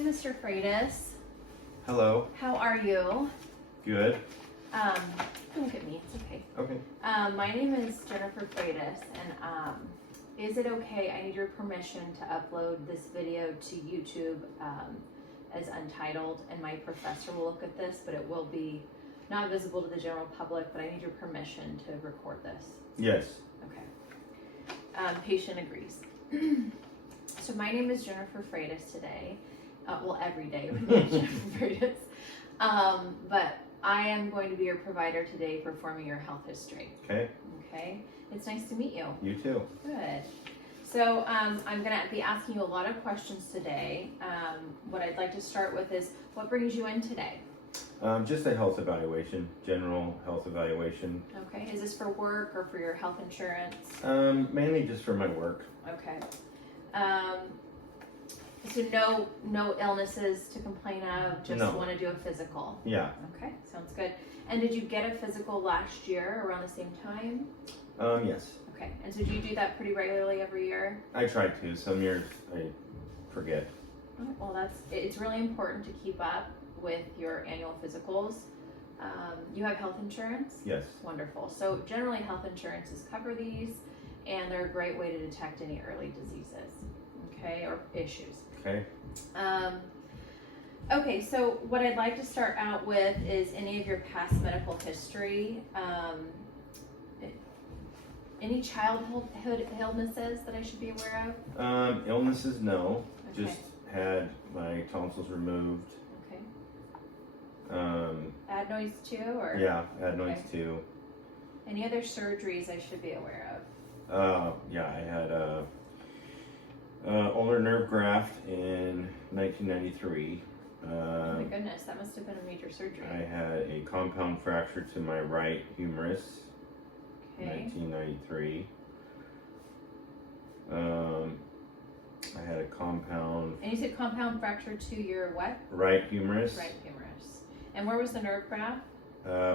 Mr. Freitas. Hello. How are you? Good. Don't look at me, it's okay. Okay. My name is Jennifer Freitas, and is it okay, I need your permission to upload this video to YouTube as untitled, and my professor will look at this, but it will be not visible to the general public, but I need your permission to record this. Yes. Okay. Patient agrees. So my name is Jennifer Freitas today. Well, every day with me is Jennifer Freitas. But I am going to be your provider today performing your health history. Okay. Okay. It's nice to meet you. You too. Good. So I'm going to be asking you a lot of questions today. What I'd like to start with is, what brings you in today? Just a health evaluation, general health evaluation. Okay. Is this for work or for your health insurance? Mainly just for my work. Okay. So no illnesses to complain of, just No. want to do a physical? Yeah. Okay, sounds good. And did you get a physical last year around the same time? Yes. Okay, and so do you do that pretty regularly every year? I try to. Some years I forget. Okay, well, it's really important to keep up with your annual physicals. You have health insurance? Yes. Wonderful. So generally health insurances cover these, and they're a great way to detect any early diseases, okay, or issues. Okay. Okay, so what I'd like to start out with is any of your past medical history. Any childhood illnesses that I should be aware of? Illnesses, no. Okay. Just had my tonsils removed. Okay. Adenoids too, or? Yeah, adenoids Okay. too. Any other surgeries I should be aware of? Yeah, I had a ulnar nerve graft in 1993. Oh my goodness, that must have been a major surgery. I had a compound fracture to my right humerus. Okay. 1993. I had a compound. And you said compound fracture to your what? Right humerus. Right humerus. And where was the nerve graft?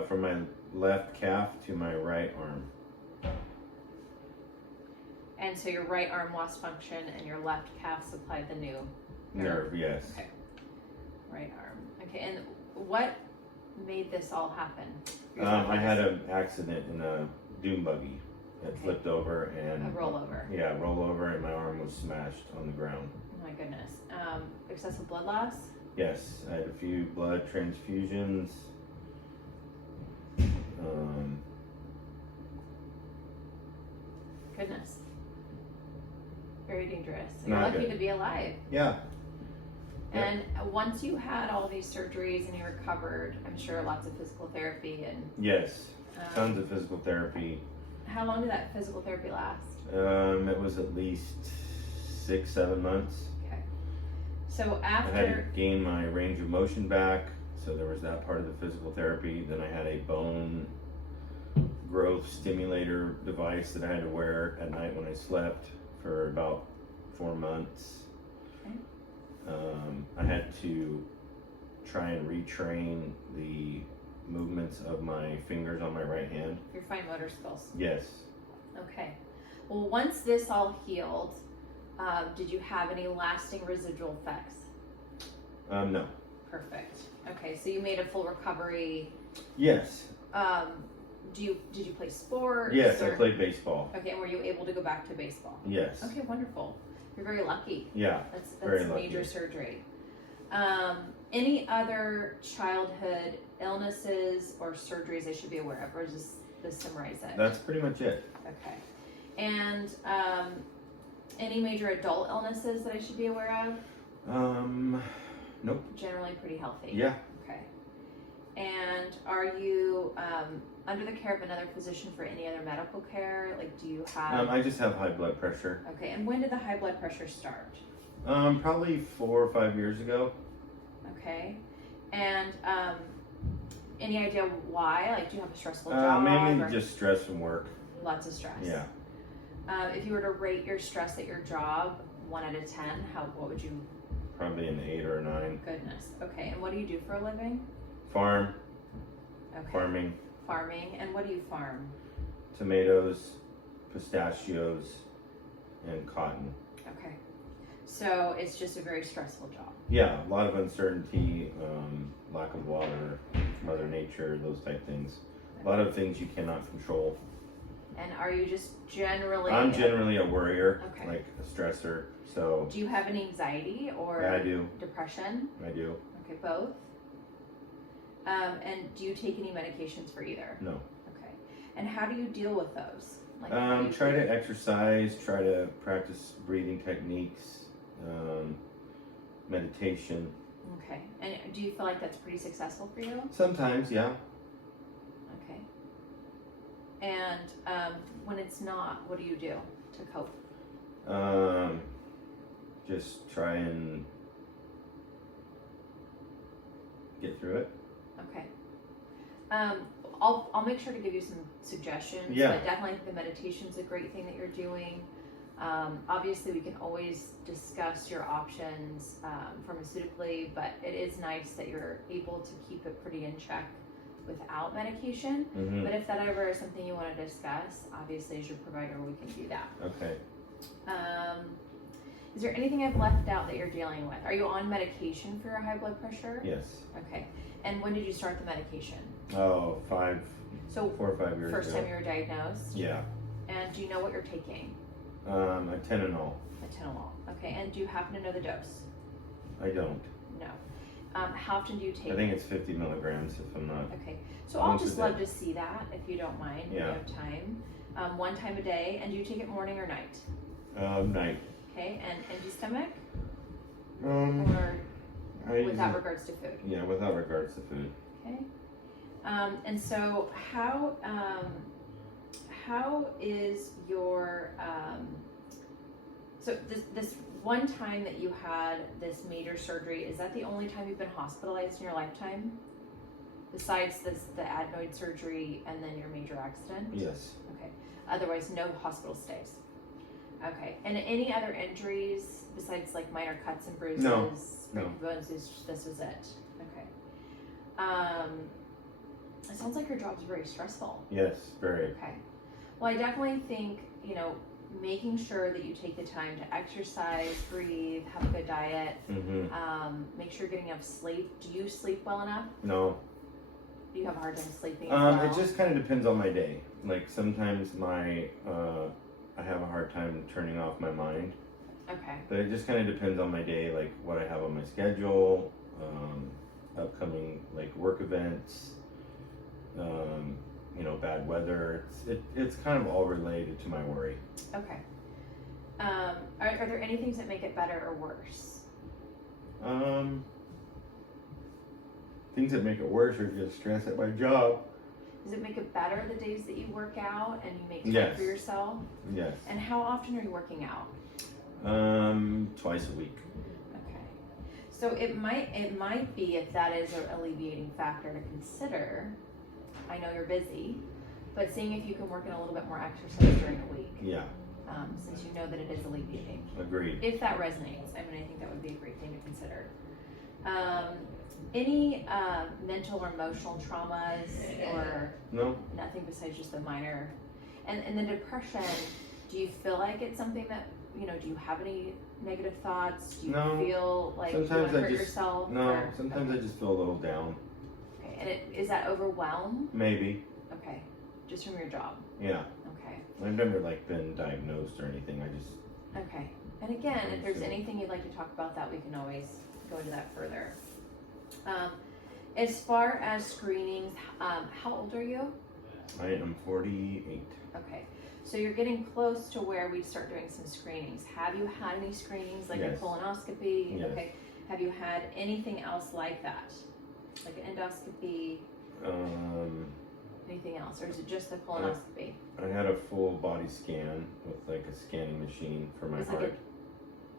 From my left calf to my right arm. And so your right arm lost function and your left calf supplied the new Nerve, yes. Okay. Right arm. Okay, and what made this all happen? I had an accident in a dune buggy that Okay. flipped over and A rollover. Yeah, rollover, and my arm was smashed on the ground. Oh my goodness. Excessive blood loss? Yes, I had a few blood transfusions. Goodness. Very dangerous. You're Not lucky good. to be alive. Yeah. And once you had all these surgeries and you recovered, I'm sure lots of physical therapy and Yes, tons of physical therapy. how long did that physical therapy last? It was at least 6-7 months. Okay. So I had to after gain my range of motion back, so there was that part of the physical therapy. Then I had a bone growth stimulator device that I had to wear at night when I slept for about 4 months. Okay. I had to try and retrain the movements of my fingers on my right hand. your fine motor skills. Yes. Okay. Well, once this all healed, did you have any lasting residual effects? No. Perfect. Okay, so you made a full recovery. Yes. Did you play sports? Yes, I or- played baseball. Okay, and were you able to go back to baseball? Yes. Okay, wonderful. You're very lucky. Yeah. That's Very major lucky. surgery. Any other childhood illnesses or surgeries I should be aware of, or just summarize it? That's pretty much it. Okay. And any major adult illnesses that I should be aware of? Nope. Generally pretty healthy. Yeah. Okay. And are you under the care of another physician for any other medical care? Like, do you have? I just have high blood pressure. Okay. And when did the high blood pressure start? Probably 4 or 5 years ago. Okay. And any idea why? Like, do you have a stressful job? Mainly or just stress from work. lots of stress. Yeah. If you were to rate your stress at your job 1 out of 10, what would you? Probably an 8 or a 9. Goodness. Okay. And what do you do for a living? Farm. Okay. Farming. Farming. And what do you farm? Tomatoes, pistachios, and cotton. Okay. So it's just a very stressful job. Yeah, a lot of uncertainty, lack of water, Mother Nature, those type things. A lot of things you cannot control. And are you just generally? I'm generally a worrier, Okay. like a stressor. So Do you have any anxiety or yeah, I do. depression? I do. Okay, both. And do you take any medications for either? No. Okay. And how do you deal with those? Like, how do you Try to exercise. Try to practice breathing techniques, meditation. Okay. And do you feel like that's pretty successful for you? Sometimes, yeah. Okay. And when it's not, what do you do to cope? Just try and get through it. Okay. I'll make sure to give you some suggestions. Yeah. But definitely the meditation's a great thing that you're doing. Obviously, we can always discuss your options pharmaceutically, but it is nice that you're able to keep it pretty in check without medication. Mm-hmm. But if that ever is something you want to discuss, obviously as your provider, we can do that. Okay. Is there anything I've left out that you're dealing with? Are you on medication for your high blood pressure? Yes. Okay. And when did you start the medication? Oh, 4 or 5 years First ago. time you were diagnosed? Yeah. And do you know what you're taking? Atenolol. Atenolol. Okay. And do you happen to know the dose? I don't. No. How often do you take I think it's 50 milligrams if I'm not. Okay. So I'll Once a just day. love to see that if you don't mind. Yeah. If you have time. One time a day. And do you take it morning or night? Night. Okay. And empty stomach? I Without regards to food? Yeah, without regards to food. Okay. And so how is your so this one time that you had this major surgery, is that the only time you've been hospitalized in your lifetime? Besides the adenoid surgery and then your major accident? Yes. Okay. Otherwise, no hospital stays. Okay. And any other injuries besides like minor cuts and bruises? No. Broken bones, this was it. Okay. It sounds like your job's very stressful. Yes, very. Okay. Well, I definitely think, making sure that you take the time to exercise, breathe, have a good diet, Mm-hmm. make sure you're getting enough sleep. Do you sleep well enough? No. Do you have a hard time sleeping as well? It just kind of depends on my day. Like sometimes I have a hard time turning off my mind. Okay. But it just kind of depends on my day, like what I have on my schedule, upcoming like work events, bad weather. It's kind of all related to my worry. Okay. Are there any things that make it better or worse? Things that make it worse are just stress at my job. Does it make it better the days that you work out and you make time Yes. for yourself? Yes. And how often are you working out? Twice a week. Okay. So it might be, if that is an alleviating factor to consider. I know you're busy, but seeing if you can work in a little bit more exercise during the week. Yeah. Since you know that it is alleviating. Agreed. If that resonates, I think that would be a great thing to consider. Any mental or emotional traumas or No. nothing besides just the minor? And the depression, do you feel like it's something that, do you have any negative thoughts? Do you No. feel like you want Sometimes to I hurt just yourself? no. or- Sometimes I just feel a little down. Okay. And is that overwhelm? Maybe. Okay. Just from your job? Yeah. Okay. I've never been diagnosed or anything. I just. Okay. And again, if there's Sure. anything you'd like to talk about that, we can always go into that further. As far as screenings, how old are you? I am 48. Okay. So you're getting close to where we start doing some screenings. Have you had any screenings, like Yes. a colonoscopy? Yes. Okay. Have you had anything else like that? Like an endoscopy, anything else? Or is it just the colonoscopy? I had a full body scan with like a scanning machine for my It's like heart,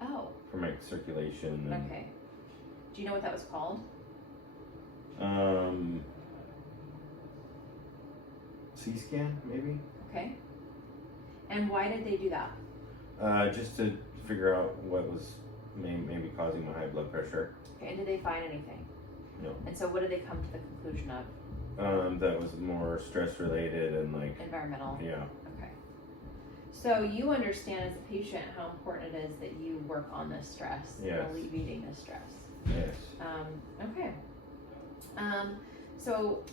Oh, for my circulation. And, okay. Do you know what that was called? C-scan maybe. Okay. And why did they do that? Just to figure out what was maybe causing my high blood pressure. Okay. And did they find anything? No. And so what did they come to the conclusion of? That was more stress related and like. Environmental? Yeah. Okay. So you understand as a patient how important it is that you work on this stress Yes. and alleviating this stress. Yes. Okay. So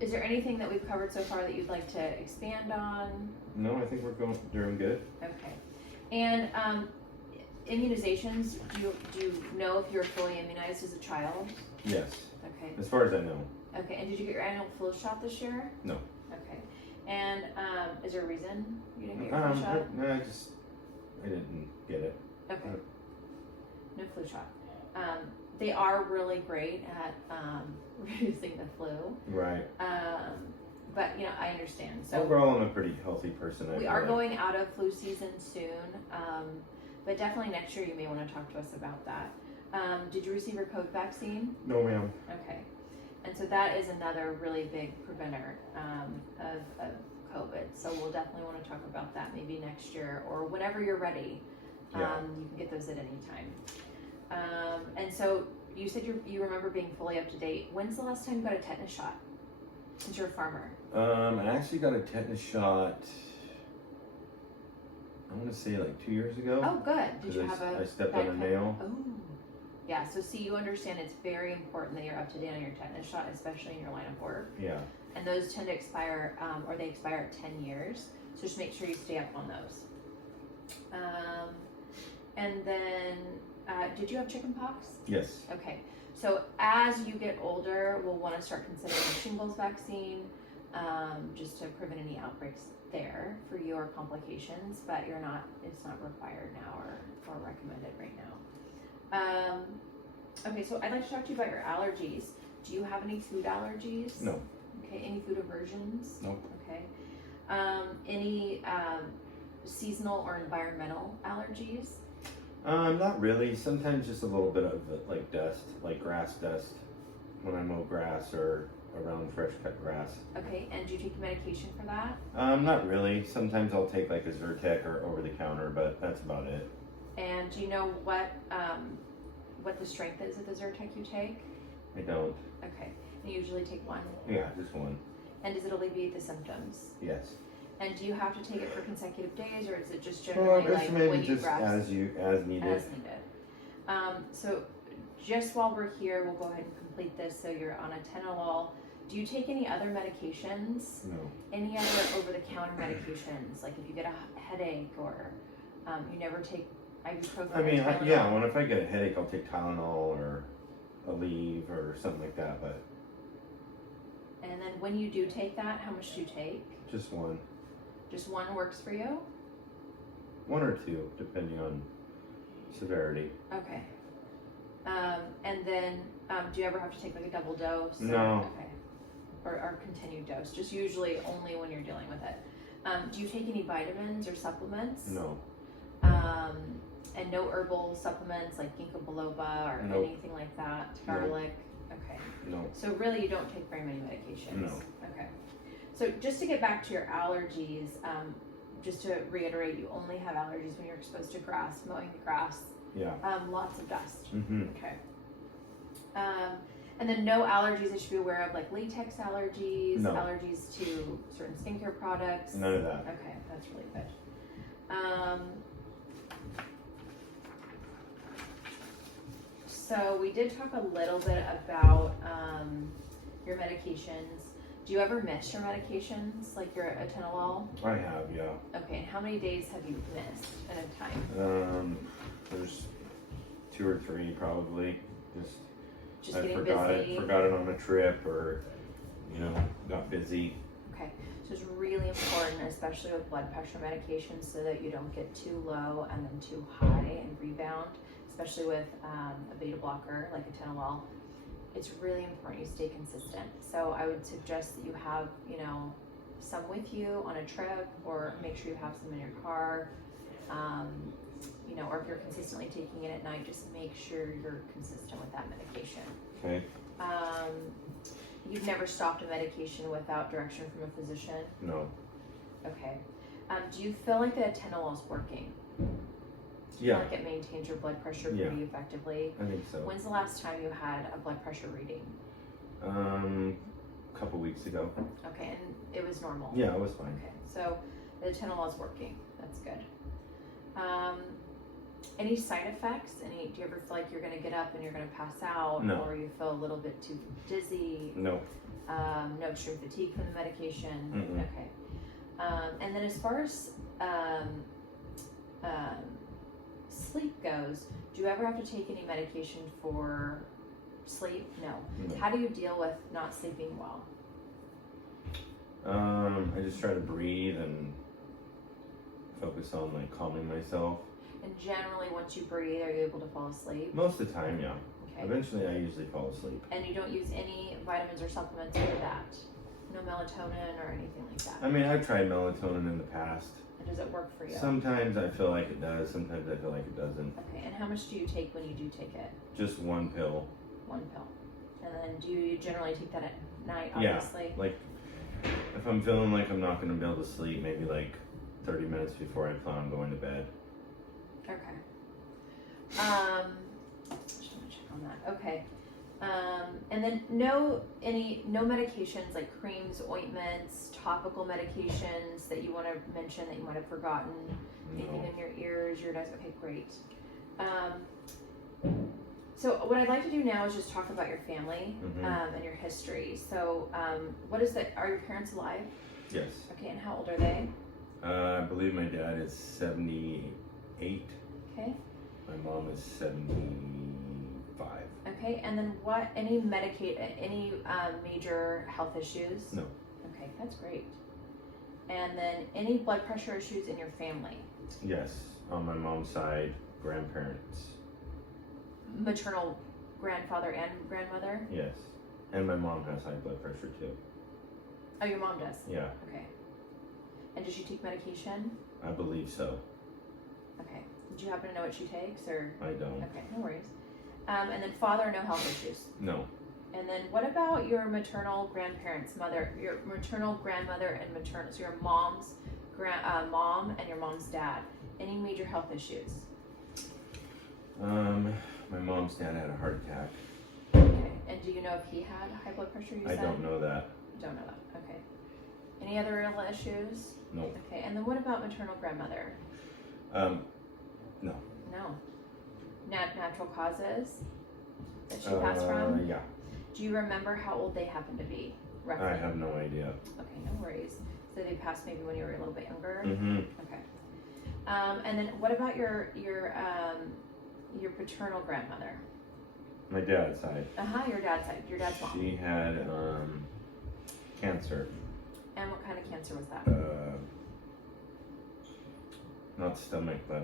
is there anything that we've covered so far that you'd like to expand on? No, I think we're doing good. Okay. And immunizations, do you know if you're fully immunized as a child? Yes. Okay. As far as I know. Okay. And did you get your annual flu shot this year? No. Okay. And is there a reason you didn't get your flu shot? No, I didn't get it. Okay. No flu shot. They are really great at reducing the flu. Right. But I understand. So overall, I'm a pretty healthy person. we are going out of flu season soon. But definitely next year you may want to talk to us about that. Did you receive your COVID vaccine? No, ma'am. Okay. And so that is another really big preventer of COVID. So we'll definitely want to talk about that maybe next year or whenever you're ready. Yeah. You can get those at any time. And so you said you remember being fully up to date. When's the last time you got a tetanus shot? Since you're a farmer. I actually got a tetanus shot. I want to say like 2 years ago. Oh, good. Did you have I stepped bad on a nail. Oh, yeah. So see, you understand it's very important that you're up to date on your tetanus shot, especially in your line of work. Yeah. And those tend to expire, or they expire at 10 years. So just make sure you stay up on those. And then, did you have chickenpox? Yes. Okay. So as you get older, we'll want to start considering the shingles vaccine, just to prevent any outbreaks there for your complications, but it's not required now or recommended right now. Okay, so I'd like to talk to you about your allergies. Do you have any food allergies? No. Okay, any food aversions? Nope. Okay. Any seasonal or environmental allergies? Not really. Sometimes just a little bit of like dust, like grass dust, when I mow grass or around fresh cut grass. Okay, and do you take medication for that? Not really. Sometimes I'll take like a Zyrtec or over the counter, but that's about it. And do you know what the strength is of the Zyrtec you take? I don't. Okay, you usually take one. Yeah, just one. And does it alleviate the symptoms? Yes. And do you have to take it for consecutive days, or is it just Well, I generally guess like maybe when you just grab as needed. as needed? So just while we're here, we'll go ahead and complete this. So you're on a atenolol. Do you take any other medications? No. Any other over-the-counter medications? Like if you get a headache, or you never take ibuprofen? I mean, or Tylenol? yeah. When if I get a headache, I'll take Tylenol or Aleve or something like that. But And then when you do take that, how much do you take? just one. Just one works for you? One or two, depending on severity. Okay. And then, do you ever have to take like a double dose? No. Okay. Or continued dose? Just usually only when you're dealing with it. Do you take any vitamins or supplements? No. And no herbal supplements like ginkgo biloba or Nope. anything like that? Nope. Garlic? Okay. No. So really you don't take very many medications? No. Okay. So just to get back to your allergies, just to reiterate, you only have allergies when you're exposed to grass, mowing the grass, Yeah. lots of dust. Mm-hmm. Okay. And then no allergies I should be aware of, like latex allergies, No. allergies to certain skincare products. None of that. Okay, that's really good. So we did talk a little bit about your medications. Do you ever miss your medications, like your atenolol? I have, yeah. Okay, and how many days have you missed at a time? There's 2 or 3 probably. Just I getting forgot busy? it on a trip, or got busy. Okay, so it's really important, especially with blood pressure medications, so that you don't get too low and then too high and rebound, especially with a beta blocker like atenolol. It's really important you stay consistent. So I would suggest that you have, some with you on a trip, or make sure you have some in your car. Or if you're consistently taking it at night, just make sure you're consistent with that medication. Okay. You've never stopped a medication without direction from a physician? No. Okay. Do you feel like the atenolol is working? Do you Yeah. feel like it maintains your blood pressure Yeah. pretty effectively? I think so. When's the last time you had a blood pressure reading? A couple weeks ago. Okay, and it was normal? Yeah, it was fine. Okay, so the atenolol is working. That's good. Any side effects? Do you ever feel like you're going to get up and you're going to pass out? No. Or you feel a little bit too dizzy? No. No extreme fatigue from the medication? Mm-mm. Okay. And then as far as sleep goes, do you ever have to take any medication for sleep? No. No. How do you deal with not sleeping well? I just try to breathe and focus on like calming myself. And generally, once you breathe, are you able to fall asleep? Most of the time, yeah. Okay. Eventually, I usually fall asleep. And you don't use any vitamins or supplements for that? No melatonin or anything like that? I mean, I've tried melatonin in the past. And does it work for you? Sometimes I feel like it does, sometimes I feel like it doesn't. Okay, and how much do you take when you do take it? Just one pill. One pill. And then do you generally take that at night, obviously? Yeah, like if I'm feeling like I'm not going to be able to sleep, maybe like 30 minutes before I plan on going to bed. Okay. Just want to check on that. Okay. And then no medications like creams, ointments, topical medications that you want to mention that you might have forgotten. Anything No. in your ears, your nose. Okay, great. So what I'd like to do now is just talk about your family and your history. So are your parents alive? Yes. Okay, and how old are they? I believe my dad is 78. Okay. My mom is 75. Okay, and then any major health issues? No. Okay, that's great. And then any blood pressure issues in your family? Yes, on my mom's side, grandparents. Maternal grandfather and grandmother? Yes, and my mom has high blood pressure too. Oh, your mom does? Yeah. Okay. And does she take medication? I believe so. Okay. Do you happen to know what she takes, or? I don't. Okay, no worries. And then father, no health issues? No. And then what about your maternal grandparents, your maternal grandmother and maternal, so your mom's mom and your mom's dad? Any major health issues? My mom's dad had a heart attack. Okay. And do you know if he had high blood pressure, you I said? don't know that. You don't know that. Okay. Any other real issues? No. Okay. And then what about maternal grandmother? No. No. Natural causes that she passed from? Yeah. Do you remember how old they happen to be, roughly? I have no idea. Okay, no worries. So they passed maybe when you were a little bit younger? Mm-hmm. Okay. And then what about your paternal grandmother? My dad's side. Your dad's side, your dad's mom. She had cancer. And what kind of cancer was that? Not stomach, but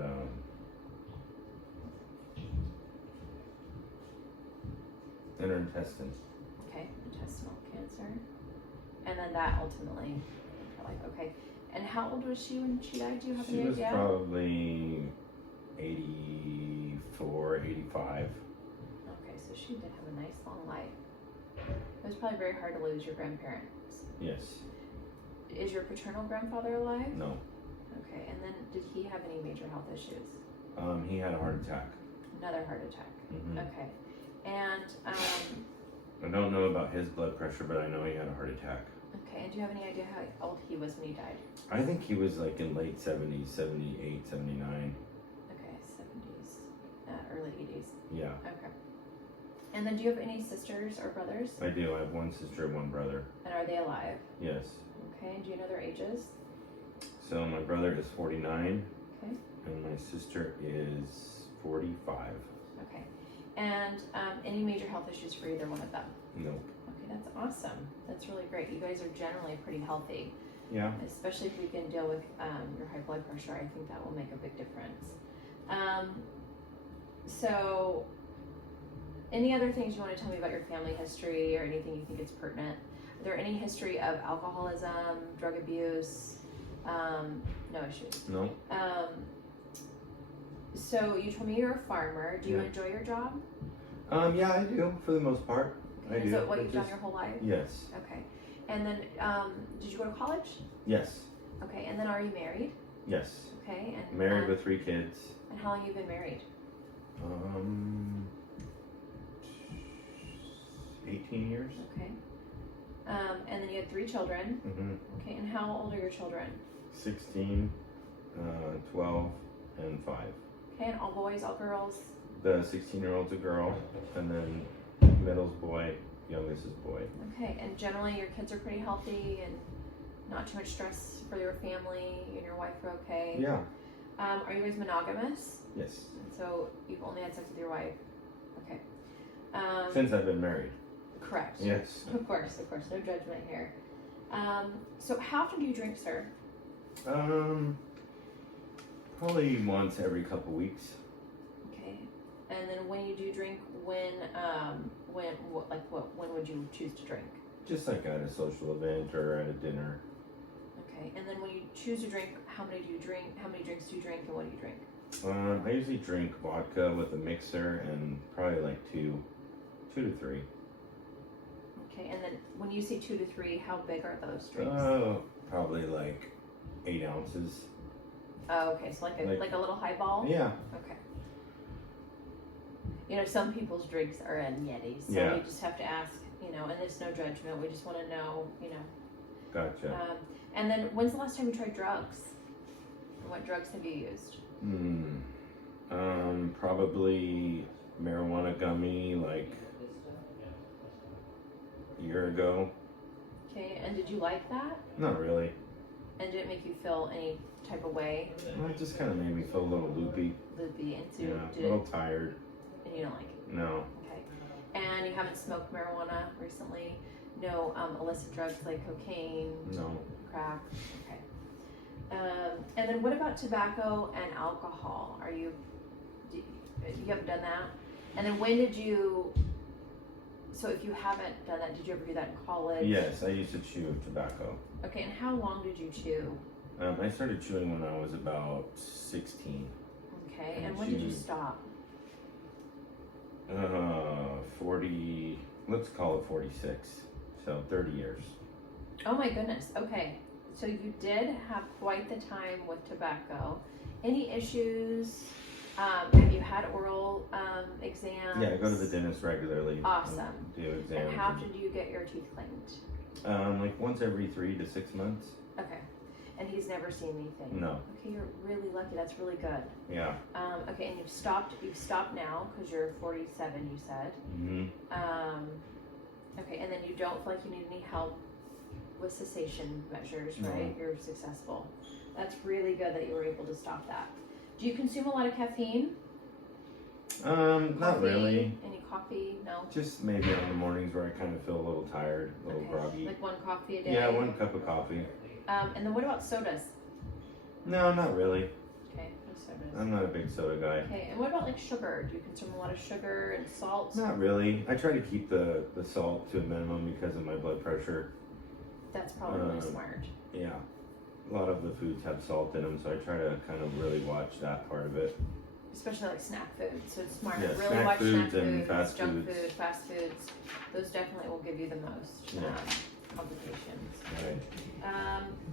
inner intestine. Okay, intestinal cancer. And then that ultimately, okay. And how old was she when she died? Do you have any idea? She was probably 84, 85. Okay, so she did have a nice long life. It was probably very hard to lose your grandparents. Yes. Is your paternal grandfather alive? No. Okay, and then did he have any major health issues? He had a heart attack. Another heart attack. Mm-hmm. Okay. And I don't know about his blood pressure, but I know he had a heart attack. okay, and do you have any idea how old he was when he died? I think he was like in late 70s, 78, 79. Okay, 70s, early 80s. Yeah. Okay. And then do you have any sisters or brothers? I do. I have one sister and one brother. And are they alive? Yes. Okay, and do you know their ages? So my brother is 49. Okay. And my sister is 45. Okay. And any major health issues for either one of them? Nope. Okay, that's awesome. That's really great. You guys are generally pretty healthy. Yeah. Especially if we can deal with your high blood pressure, I think that will make a big difference. So, any other things you want to tell me about your family history or anything you think is pertinent? Are there any history of alcoholism, drug abuse? No issues. No. So you told me you're a farmer. Do you Yeah. enjoy your job? Yeah, I do for the most part. I Is do. that what It you've done just- your whole life? Yes. Okay. And then, did you go to college? Yes. Okay. And then, are you married? Yes. Okay. And Married with 3 kids. And how long have you been married? 18 years. Okay. And then you had 3 children. Mm-hmm. Okay. And how old are your children? 16, 12, and 5. Okay, and all boys, all girls? The 16-year-old's a girl, and then middle's boy, youngest is boy. Okay, and generally your kids are pretty healthy and not too much stress for your family, you and your wife are okay? Yeah. Are you guys monogamous? Yes. So you've only had sex with your wife? Okay. Since I've been married. Correct. Yes. Of course, no judgment here. So how often do you drink, sir? Probably once every couple weeks. Okay. And then when you do drink, when would you choose to drink? Just like at a social event or at a dinner. Okay. And then when you choose to drink, how many do you drink? How many drinks do you drink, and what do you drink? I usually drink vodka with a mixer and probably like 2 to 3. Okay. And then when you say 2 to 3, how big are those drinks? Probably like 8 ounces. Oh, okay. So like a little highball? Yeah. Okay. You know, some people's drinks are in Yetis, so Yeah. we just have to ask, you know, and there's no judgment. We just want to know, you know. Gotcha. And then when's the last time you tried drugs? And what drugs have you used? Probably marijuana gummy like a year ago. Okay, and did you like that? Not really. And did it make you feel any type of way? Well, it just kind of made me feel a little loopy. Loopy, and so Yeah, did a little it, tired. and you don't like it? No. Okay. And you haven't smoked marijuana recently? No illicit drugs like cocaine? No. Crack? Okay. And then what about tobacco and alcohol? You haven't done that? And then when did you, so if you haven't done that, did you ever do that in college? Yes, I used to chew tobacco. Okay, and how long did you chew? I started chewing when I was about 16. Okay, and when did you stop? 40, let's call it 46. So 30 years. Oh my goodness, okay. So you did have quite the time with tobacco. Any issues? Have you had oral exams? Yeah, I go to the dentist regularly. Awesome. Do exams. And how often do you get your teeth cleaned? Like once every 3 to 6 months. Okay. And he's never seen anything? No. Okay, you're really lucky. That's really good. Yeah. Okay, and you've stopped now because you're 47, you said. Okay, and then you don't feel like you need any help with cessation measures, right? You're successful. That's really good that you were able to stop that. Do you consume a lot of caffeine? Not really. Any coffee? No? Just maybe on the mornings where I kind of feel a little tired, a little groggy. Like 1 coffee a day? Yeah, 1 cup of coffee. And then what about sodas? No, not really. Okay, no sodas. I'm not a big soda guy. Okay, and what about like sugar? Do you consume a lot of sugar and salt? Not really. I try to keep the salt to a minimum because of my blood pressure. That's probably really smart. Yeah. A lot of the foods have salt in them, so I try to kind of really watch that part of it. Especially like snack foods, so it's smart. Yeah, Really snack watch foods snack and foods, fast junk foods. food, fast foods. Those definitely will give you the most complications. Right.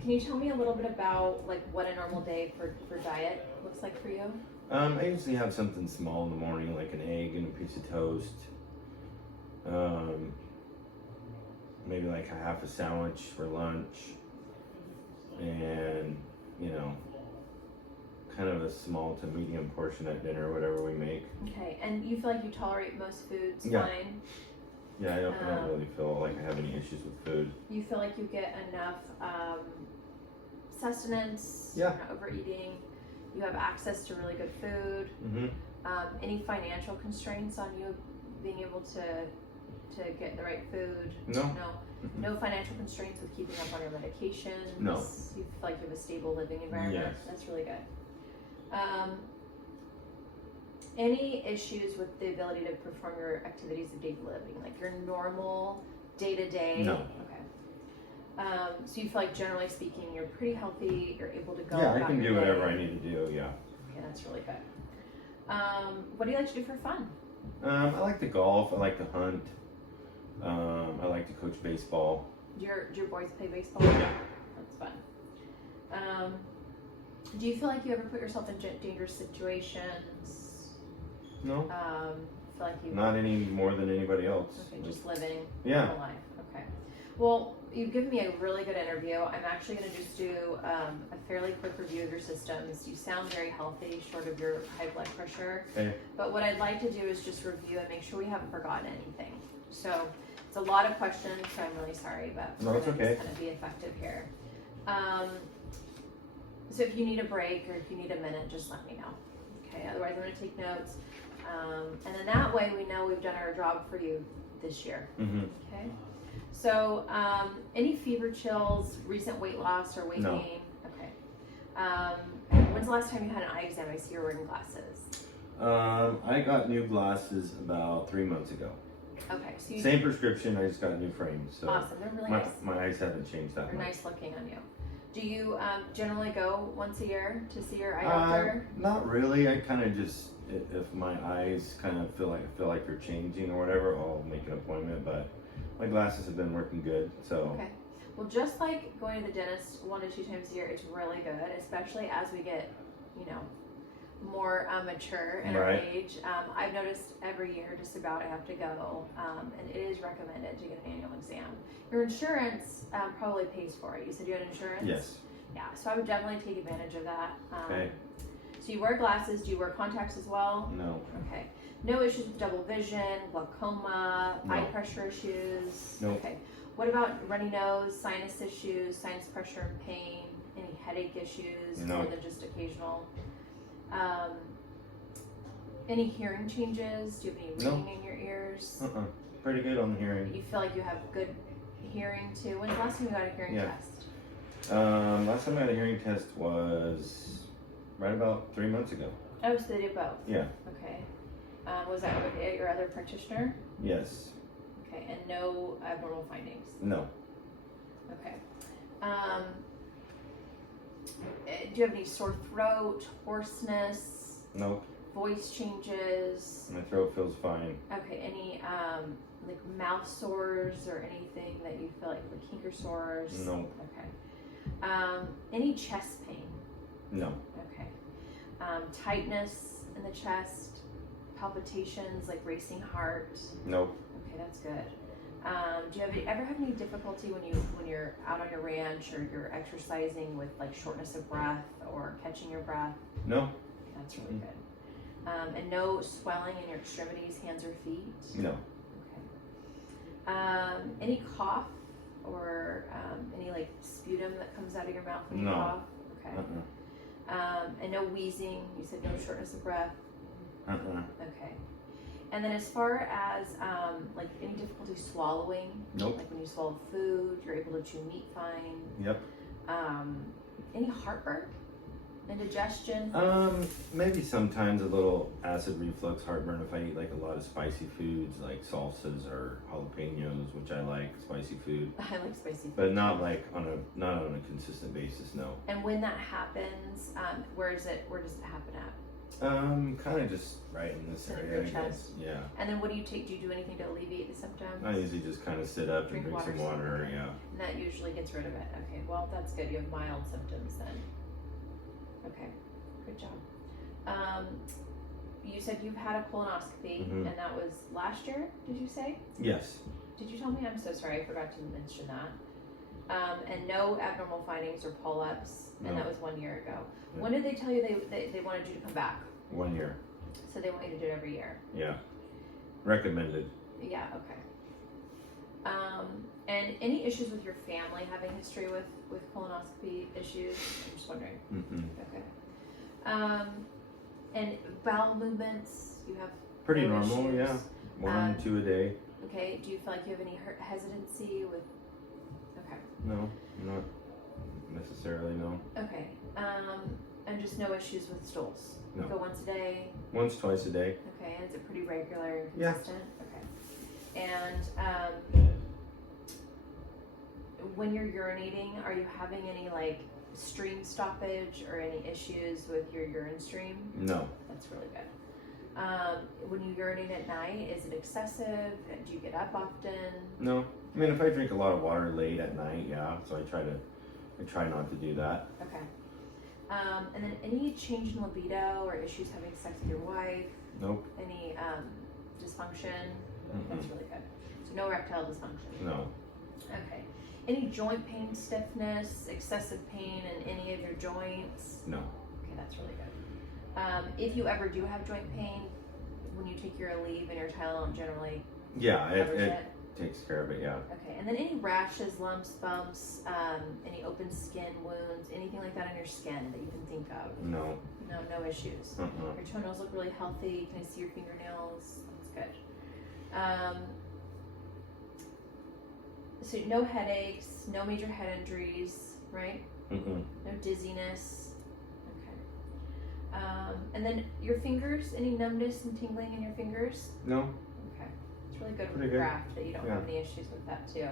Can you tell me a little bit about like what a normal day for diet looks like for you? I usually have something small in the morning, like an egg and a piece of toast. Maybe like a half a sandwich for lunch. And, you know, kind of a small to medium portion at dinner, whatever we make. Okay, and you feel like you tolerate most foods fine? Yeah, I don't really feel like I have any issues with food. You feel like you get enough sustenance? Yeah. You're not overeating? You have access to really good food? Any financial constraints on you being able to get the right food? No. No financial constraints with keeping up on your medications? No. You feel like you have a stable living environment? Yes. That's really good. Any issues with the ability to perform your activities of daily living, like your normal day-to-day? No. Okay. So you feel like generally speaking, you're pretty healthy, you're able to go Yeah, I about can your do day. whatever I need to do, yeah. Okay, that's really good. What do you like to do for fun? I like to golf, I like to hunt, I like to coach baseball. Do your boys play baseball? That's fun. Do you feel like you ever put yourself in dangerous situations? No, Feel like you not any more than anybody else. Okay, just living Yeah. your life. Okay. Well, you've given me a really good interview. I'm actually going to just do a fairly quick review of your systems. You sound very healthy, short of your high blood pressure. Okay. But what I'd like to do is just review and make sure we haven't forgotten anything. So it's a lot of questions, so I'm really sorry, but No, we're it's going to okay. just kind of be effective here. So if you need a break or if you need a minute, just let me know. Okay, otherwise I'm going to take notes. And then that way we know we've done our job for you this year. Mm-hmm. Okay. So, any fever, chills, recent weight loss or weight No. gain? Okay. When's the last time you had an eye exam? I see you're wearing glasses. I got new glasses about 3 months ago. Okay, so you Same prescription, I just got a new frame. So awesome. They're really my, nice. my eyes haven't changed that They're much. nice looking on you. Do you generally go once a year to see your eye doctor? Not really. I kind of just, if my eyes kind of feel like they're changing or whatever, I'll make an appointment. But my glasses have been working good, so. Okay. Well, just like going to the dentist 1 to 2 times a year, it's really good, especially as we get, more mature in our Right. age. I've noticed every year just about I have to go, and it is recommended to get an annual exam. Your insurance probably pays for it. You said you had insurance? Yes. Yeah, so I would definitely take advantage of that. Okay. So you wear glasses. Do you wear contacts as well? No. Okay. No issues with double vision, glaucoma, No. eye pressure issues? No. Okay. What about runny nose, sinus issues, sinus pressure and pain, any headache issues, No. more than just occasional? Any hearing changes? Do you have any No. ringing in your ears? Pretty good on the hearing. You feel like you have good hearing too? When's the last time you got a hearing Yeah. test? Last time I had a hearing test was right about 3 months ago. Oh, so they did both? Yeah. Okay. Was that at your other practitioner? Yes. Okay, and no abnormal findings? No. Okay. Do you have any sore throat, hoarseness, Nope. voice changes? My throat feels fine. Okay, any like mouth sores or anything that you feel like canker sores? No. Okay. Any chest pain? No. Okay. Tightness in the chest, palpitations like racing heart? Nope. Okay, that's good. Do you ever have any difficulty when you're out on your ranch or you're exercising with like shortness of breath or catching your breath? No. That's really good. And no swelling in your extremities, hands or feet? No. Okay. Any cough or any like sputum that comes out of your mouth when you No. cough? Okay. And no wheezing. You said no shortness of breath. Okay. And then as far as like any difficulty swallowing, Nope. like when you swallow food, you're able to chew meat fine. Yep. Any heartburn, indigestion? Maybe sometimes a little acid reflux, heartburn if I eat like a lot of spicy foods like salsas or jalapenos, which I like spicy food, I like spicy food. but not like on a consistent basis. No. And when that happens, where does it happen at? Kind of just right in this In area, your I guess. chest? Yeah. And then what do you take? Do you do anything to alleviate the symptoms? I usually just kind of sit up and drink some water. Yeah. And that usually gets rid of it. Okay, well, that's good. You have mild symptoms then. Okay, good job. You said you've had a colonoscopy, Mhm. and that was last year, did you say? Yes. Did you tell me? I'm so sorry, I forgot to mention that. And no abnormal findings or polyps, and No. that was 1 year ago. Yeah. When did they tell you they wanted you to come back? 1 year. So they want you to do it every year? Yeah. Recommended. Yeah, okay. And any issues with your family having history with colonoscopy issues? I'm just wondering. Okay. And bowel movements, you have Pretty no normal. issues? Yeah. 1, 2 a day. Okay, do you feel like you have any hesitancy with, okay. No, not necessarily. No. Okay, and just no issues with stools? No. Go once a day? Once, twice a day. Okay, and is it pretty regular and Yeah. consistent? Okay. And when you're urinating, are you having any like stream stoppage or any issues with your urine stream? No. That's really good. When you urinate at night, is it excessive? Do you get up often? No. I mean, if I drink a lot of water late at night, yeah. So I try not to do that. Okay. And then any change in libido or issues having sex with your wife? Nope. Any dysfunction? Mm-mm. That's really good. So no erectile dysfunction. No. Okay. Any joint pain, stiffness, excessive pain in any of your joints? No. Okay, that's really good. If you ever do have joint pain, when you take your Aleve and your Tylenol, generally Yeah, covers it takes care of it, yeah. Okay, and then any rashes, lumps, bumps, any open skin wounds, anything like that on your skin that you can think of? No. No issues. Your toenails look really healthy. Can I see your fingernails? That's good. So no headaches, no major head injuries, right? Mm-mm. No dizziness. Okay. And then your fingers, any numbness and tingling in your fingers? No. Okay. It's really good with Pretty the good. graft that you don't have any issues with that too.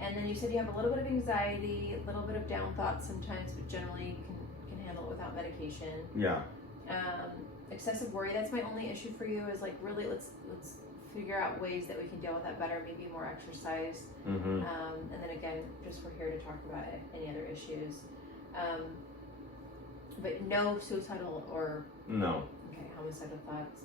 And then you said you have a little bit of anxiety, a little bit of down thoughts sometimes, but generally can handle it without medication. Yeah. Excessive worry, that's my only issue for you, is like really let's figure out ways that we can deal with that better, maybe more exercise. Mm-hmm. And then again, just we're here to talk about any other issues. But no suicidal or homicidal thoughts.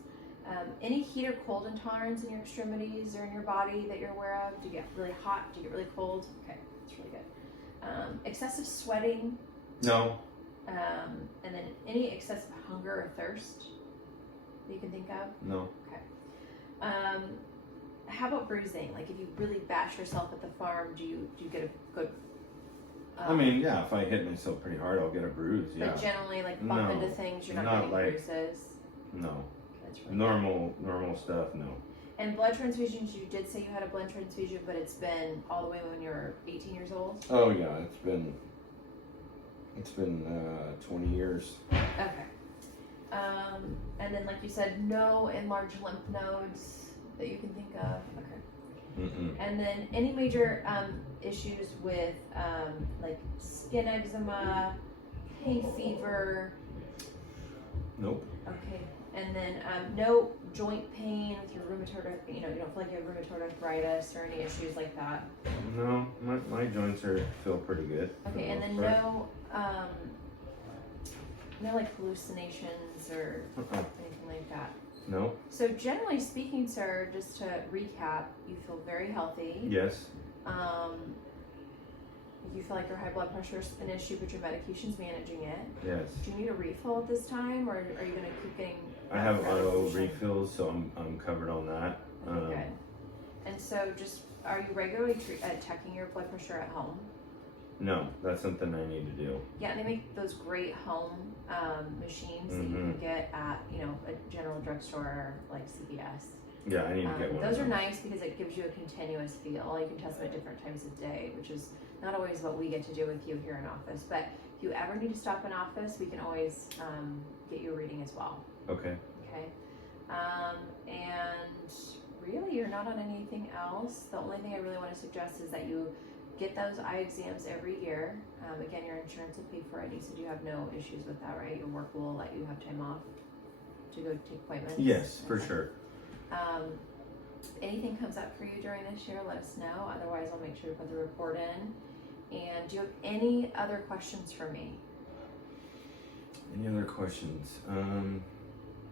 Any heat or cold intolerance in your extremities or in your body that you're aware of? Do you get really hot? Do you get really cold? Okay, that's really good. Excessive sweating? No. And then any excessive hunger or thirst that you can think of? No. Okay. How about bruising? Like if you really bash yourself at the farm, do you get a good? I mean, yeah, if I hit myself pretty hard, I'll get a bruise. Yeah. But generally, like bump into things, you're not getting bruises. No. That's really normal stuff. No. And blood transfusions, you did say you had a blood transfusion, but it's been all the way when you were 18 years old? Oh yeah, it's been 20 years. Okay. And then like you said, no enlarged lymph nodes that you can think of. Okay. Mm-mm. And then any major issues with like skin eczema, hay fever? Nope. Okay. And then no joint pain with your rheumatoid, you don't feel like you have rheumatoid arthritis or any issues like that? No, my joints feel pretty good. Okay, and then no like hallucinations or anything like that? No. So generally speaking, sir, just to recap, you feel very healthy. Yes. You feel like your high blood pressure is an issue, but your medication's managing it. Yes. Do you need a refill at this time, or are you going to keep getting? I have auto refills, so I'm covered on that. Okay, good. And so, just are you regularly checking your blood pressure at home? No, that's something I need to do. Yeah, they make those great home machines that you can get at a general drugstore like CVS. Yeah, I need to get one. Those are nice because it gives you a continuous feel. You can test them at different times of day, which is not always what we get to do with you here in office. But if you ever need to stop in office, we can always get you a reading as well. Okay. Okay. And really, you're not on anything else. The only thing I really want to suggest is that you get those eye exams every year. Again, your insurance will pay for it. You said you have no issues with that, right? Your work will let you have time off to go take appointments? Yes, for sure. Anything comes up for you during this year, let us know. Otherwise, I'll make sure to put the report in. And do you have any other questions for me? Any other questions?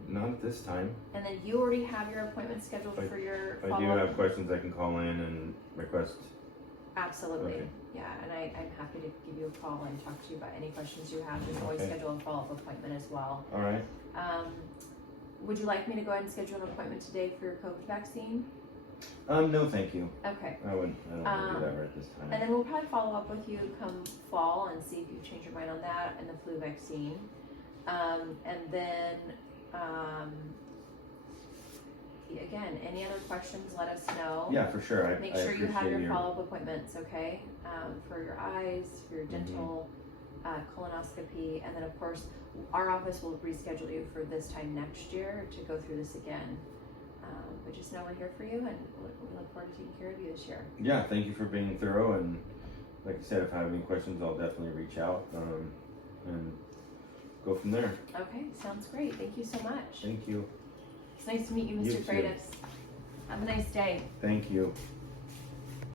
Not at this time. And then you already have your appointment scheduled for your follow-up? I do have questions. I can call in and request. Absolutely. Okay. Yeah, and I'm happy to give you a call and talk to you about any questions you have. You can always schedule a follow-up appointment as well. All right. Would you like me to go ahead and schedule an appointment today for your COVID vaccine? No, thank you. Okay. I don't want to do that right this time. And then we'll probably follow up with you come fall and see if you've changed your mind on that and the flu vaccine. And then, again, any other questions, let us know. Yeah, for sure. Make sure you have your follow-up appointments, okay? For your eyes, for your dental, colonoscopy, and then of course, our office will reschedule you for this time next year to go through this again. But just know we're here for you, and we look forward to taking care of you this year. Yeah, thank you for being thorough, and like I said, if I have any questions, I'll definitely reach out and go from there. Okay, sounds great. Thank you so much. Thank you. It's nice to meet you, Mr. You too. Freitas. Have a nice day. Thank you.